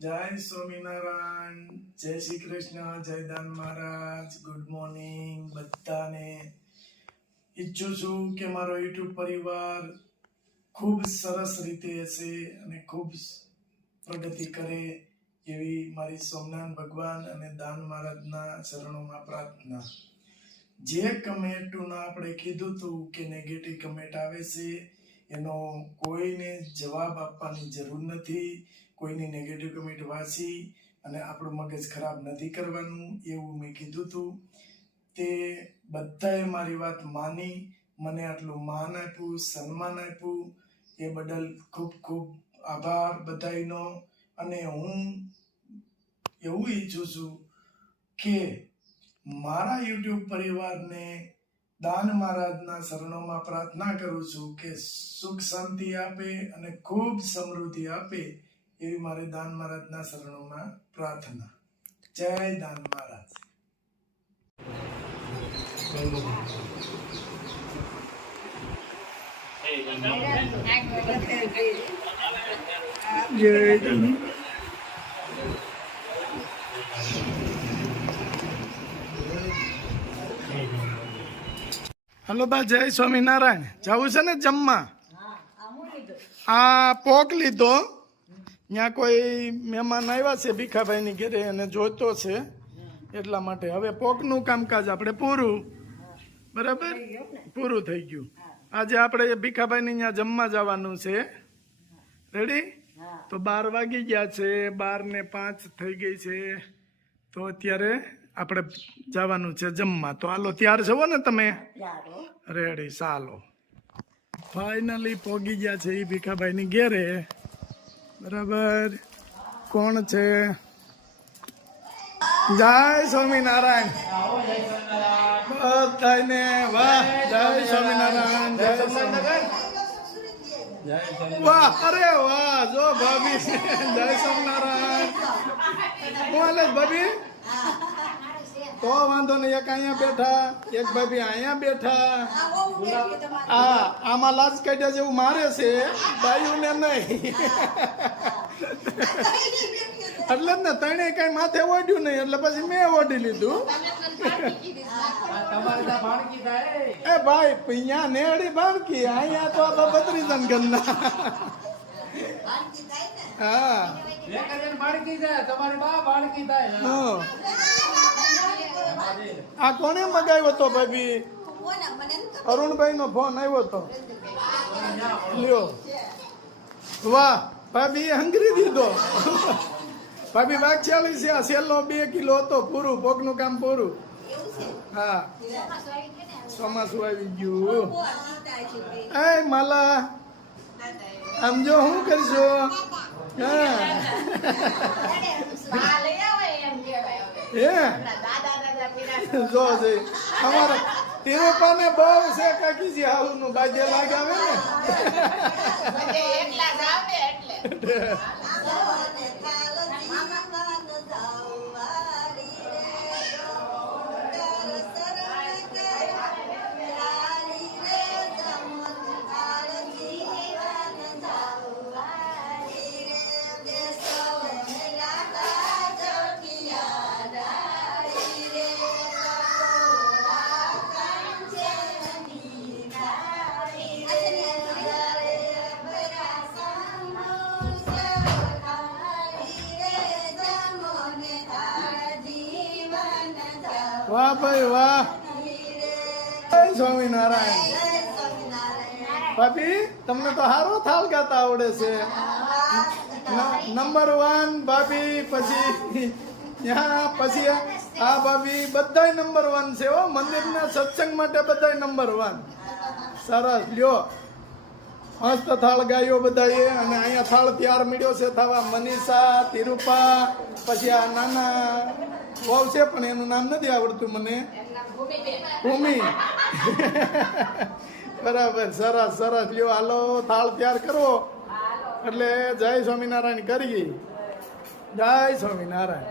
જય સ્વામિનારાયણ, જય શ્રી કૃષ્ણ, જય દાન મહારાજ. ગુડ મોર્નિંગ બધાને. ઈચ્છું છું કે મારો યુટ્યુબ પરિવાર ખૂબ સરસ રીતે હશે અને ખૂબ પ્રગતિ કરે એવી મારી સોમનાથ ભગવાન અને દાન મહારાજના ચરણોમાં પ્રાર્થના. જે કમેન્ટોના આપણે કીધું હતું કે નેગેટિવ કમેન્ટ આવે છે એનો કોઈને જવાબ આપવાની જરૂર નથી. કોઈની નેગેટિવ કમેન્ટ વાંચી અને આપણું મગજ ખરાબ નથી કરવાનું એવું મેં કીધું હતું. તે બધાએ મારી વાત માની મને આટલું માન આપ્યું, સન્માન આપ્યું એ બદલ ખૂબ ખૂબ આભાર બધાનો. અને હું એવું ઈચ્છું છું કે મારા યુટ્યુબ પરિવારને દાન મહારાજના શરણોમાં પ્રાર્થના કરું છું કે સુખ શાંતિ આપે અને ખૂબ સમૃદ્ધિ આપે એવી મારે દાન મહારાજના શરણોમાં પ્રાર્થના. જય દાન મહારાજ. હલો બા, જય સ્વામિનારાયણ. જવું છે ને જમવા? આ પોક લીધો. ત્યાં કોઈ મહેમાન આવ્યા છે ભીખાભાઈ ની ઘરે અને જોઈતો છે એટલા માટે. હવે પોકનું કામકાજ આપણે પૂરું, બરાબર, પૂરું થઈ ગયું. આજે આપણે ભીખાભાઈ ની ત્યાં જમવા જવાનું છે. રેડી? તો 12 વાગી ગયા છે, 12:05 થઈ ગઈ છે. તો અત્યારે આપણે જવાનું છે જમવા. તો હાલો, તૈયાર છો ને તમે? રેડી, ચાલો. ફાઇનલી પોગી ગયા છે એ ભીખાભાઈ ની ઘેરે. બરાબર. કોણ છે? જય સ્વામિનારાયણ બધાને. વાહ, જય સ્વામિનારાયણ, જય સ્વામિનારાયણ. વાહ, અરે વાહ, જો ભાભી છે. જય સ્વામિનારાયણ. હું હાલે ભાભી? તો વાંધો નહીં, એક અહીંયા બેઠા, એક ભાભી અહીંયા બેઠા. હા, આમાં લાજ કાઢ્યા જેવું મારે છે, બાયુને નહીં. એટલે જ ને, તણે કઈ માથે ઓઢ્યું નહીં એટલે પછી મેં ઓઢી લીધું. એ ભાઈ, અહીંયા નેડી બાળકી, અહીંયા તો આ બત્રીજન ઘરના. હા, આ કોને મગાવ્યો હતો ભાભી? અરુણભાઈ નો ફોન આવ્યો હતો. લ્યો, વાહ ભાભી, હંગરી દીધો. ભાભી વાઘચાલી છે. આ છેલ્લો 2 કિલો હતો, પૂરું, પોકનું કામ પૂરું. હા, ચોમાસું આવી ગયું. એ માલા, આમ જો શું કરશો? હા, જો છે અમારે તિરુપા ને બહુ છે કાકીજી, આવું નું બાજે લાગાવે ને. વાહ ભાઈ વાહ. જય સ્વામિનારાયણ. ભાભી, તમને તો સારો થાળ ગાતા આવડે છે. નંબર 1 ભાભી. પછી પછી આ ભાભી બધાય નંબર 1 છે હો. મંદિરના સત્સંગ માટે બધાય નંબર 1. સરસ. લ્યો, મસ્ત થાળ ગાયો બધાએ. અને અહીંયા થાળ તૈયાર મળ્યો છે થવા. મનીષા, તિરુપા, પછી આ નાના બહુ છે પણ એનું નામ નથી આવડતું મને. ભૂમિ. બરાબર, સરસ સરસ. લ્યો, હાલો, થાળ તૈયાર કરો એટલે જય સ્વામિનારાયણ કરીએ. જય સ્વામિનારાયણ.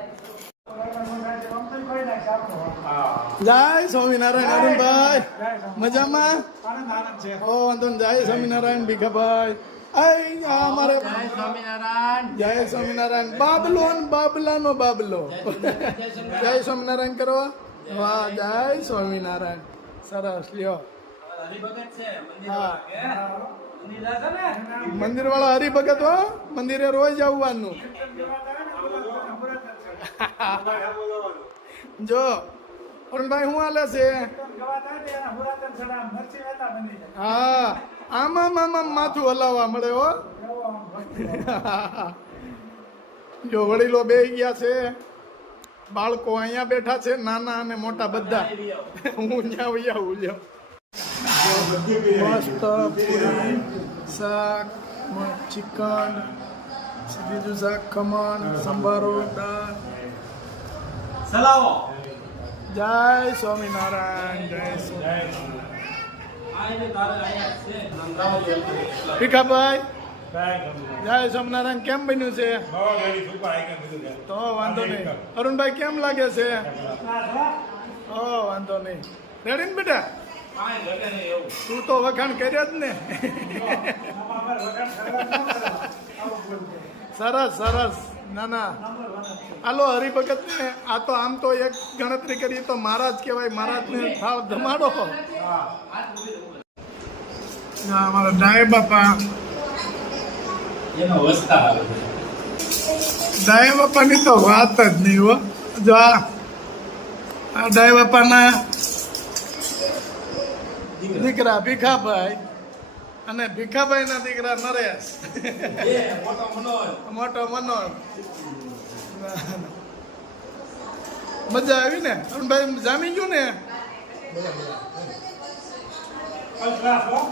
જય સ્વામિનારાયણ. અરુણભાઈ મજામાં? ઓ વાંધો. જય સ્વામિનારાયણ ભીખાભાઈ. આ અમારે જય સ્વામિનારાયણ બાબલો ને બાબલાનો બાબલો જય સ્વામિનારાયણ કરો વાહ જય સ્વામિનારાયણ સરસ લ્યો હા મંદિર વાળા હરિભગત હો મંદિરે રોજ આવવાનું જો અરુણભાઈ શું હાલે છે હા આમાં માથું હલાવવા મળે હો જો વડીલો બેહી ગયા છે બાળકો અહીંયા બેઠા છે નાના અને મોટા બધા હું ત્યાં વહી આવું લ્યો મસ્ત પૂરી શાક ચિકન બીજું શાક ખમણ સંભારો દાળ જય સ્વામિનારાયણ જય ભીખાભાઈ જય સ્વામિનારાયણ કેમ બન્યું છે તો વાંધો નહીં અરુણભાઈ કેમ લાગે છે ઓ વાંધો નહીં રેડી ને બેટા તું તો વખાણ કર્યા જ ને સરસ સરસ ના ના હાલો હરિભગત ને આ તો આમ તો એક ગણતરી કરી તો મહારાજ કહેવાય મહારાજ ને થાળ ધમાડો અમારા ડાય બાપા ડાય બાપાની તો વાત જ નહીં હો જો આ ડાય બાપાના દીકરા ભીખાભાઈ અને ભીખાભાઈ ના દીકરા નરેશ મોટો મનોજ મજા આવી ને અરુણભાઈ જામી ગયું ને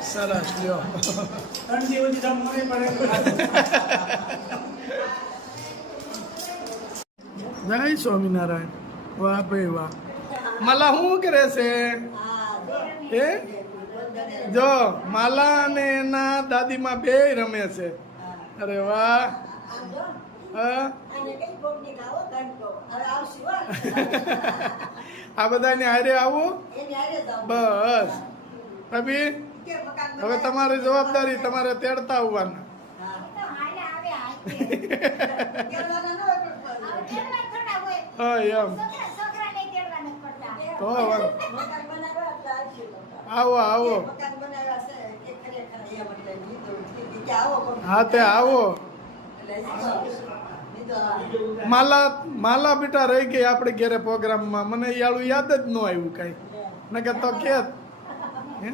સરસ લ્યો જય સ્વામિનારાયણ વાહ ભાઈ વાહ મલા શું કરે છે એ જો માલા અને એના દાદીમાં બે રમે છે અરે વાહ આ બધા હારે આવું બસ ભાભી હવે તમારી જવાબદારી તમારે તેડતા આવવાના એમ તો આવો આવો હા તે આવો માલા બેટા રહી ગઈ આપણે ઘેરે પ્રોગ્રામમાં મને યાળું યાદ જ ન આવ્યું કઈ નકર તો કે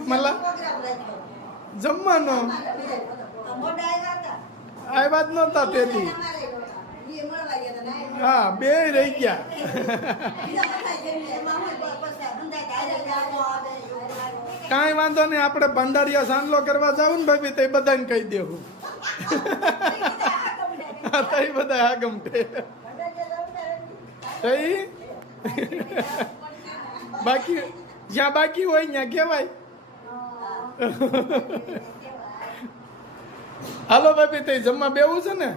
માલા જમવાનો આવ્યા જ નહોતા તેથી હા બે રહી ગયા કાંઈ વાંધો નહીં આપણે ભંડારિયા સાંડલો કરવા જાવ ને ભાઈ તે બધાને કહી દેવું તઈ બધા આ ગમતે તઈ બાકી જ્યાં બાકી હોય ત્યાં કહેવાય હાલો ભાઈ તે જમવા બેવું છે ને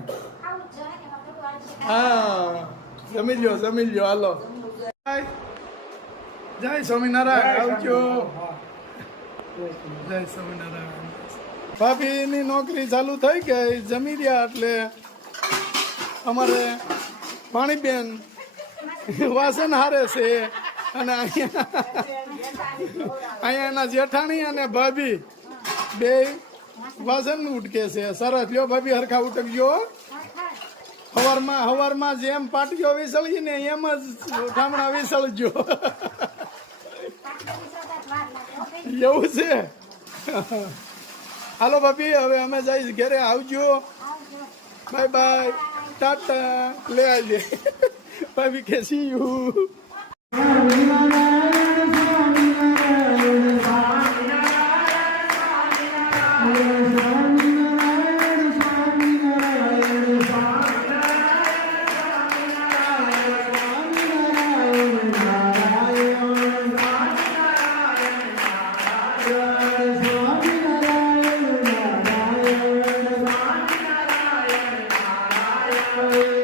હા જમી લ્યો હાલો જય સ્વામિનારાયણ આવજો જય સ્વામિનારાયણ ભાભીની નોકરી ચાલુ થઈ ગઈ જમી રહ્યા એટલે અમારે પાણીબેન વાસણ હારે છે અને અહીંયા એના જેઠાણી અને ભાભી બે વાસણ ઉટકે છે સરસ લ્યો ભાભી હરખા ઉટકજો હવારમાં જેમ પાટીઓ વિસળીએ ને એમ જ ઠામણા વિસળજો એવું છે હાલો ભાભી હવે અમે જઈશ ઘરે આવજો બાય બાય ટાટા લે આવજે ભાભી કે સી યુ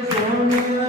Swami